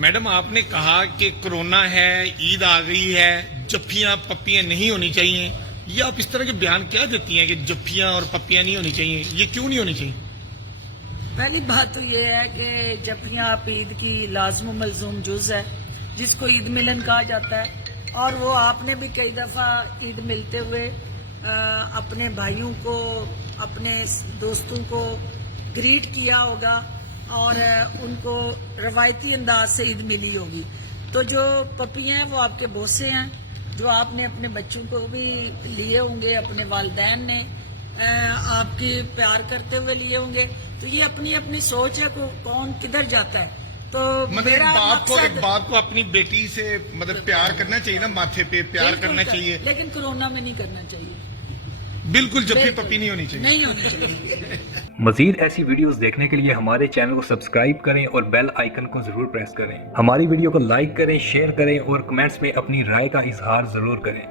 Madam आपने कहा कि कोरोना है, ईद आ गई है, जफ्फियां पप्पियां नहीं होनी चाहिए। ये आप इस तरह के बयान क्या देती हैं कि जफ्फियां और पप्पियां नहीं होनी चाहिए, ये क्यों नहीं होनी चाहिए? पहली बात तो ये है कि जफ्फियां आप ईद की लाजम मलजूम जुज है, जिसको ईद मिलन कहा जाता है। और वो आपने भी कई दफ़ा ईद मिलते हुए अपने भाइयों को, अपने दोस्तों को ग्रीट किया होगा और उनको रवायती अंदाज से ईद मिली होगी। तो जो पपी हैं वो आपके बोसे हैं, जो आपने अपने बच्चों को भी लिए होंगे, अपने वालिदैन ने आपकी प्यार करते हुए लिए होंगे। तो ये अपनी अपनी सोच है को कौन किधर जाता है। तो मतलब एक बाप को अपनी बेटी से मतलब प्यार करना चाहिए ना, माथे पे प्यार करना चाहिए, लेकिन कोरोना में नहीं करना चाहिए। बिल्कुल जफ्फी पप्पी नहीं होनी चाहिए, नहीं होनी चाहिए। मजीद ऐसी वीडियोस देखने के लिए हमारे चैनल को सब्सक्राइब करें और बेल आइकन को जरूर प्रेस करें। हमारी वीडियो को लाइक करें, शेयर करें और कमेंट्स में अपनी राय का इजहार जरूर करें।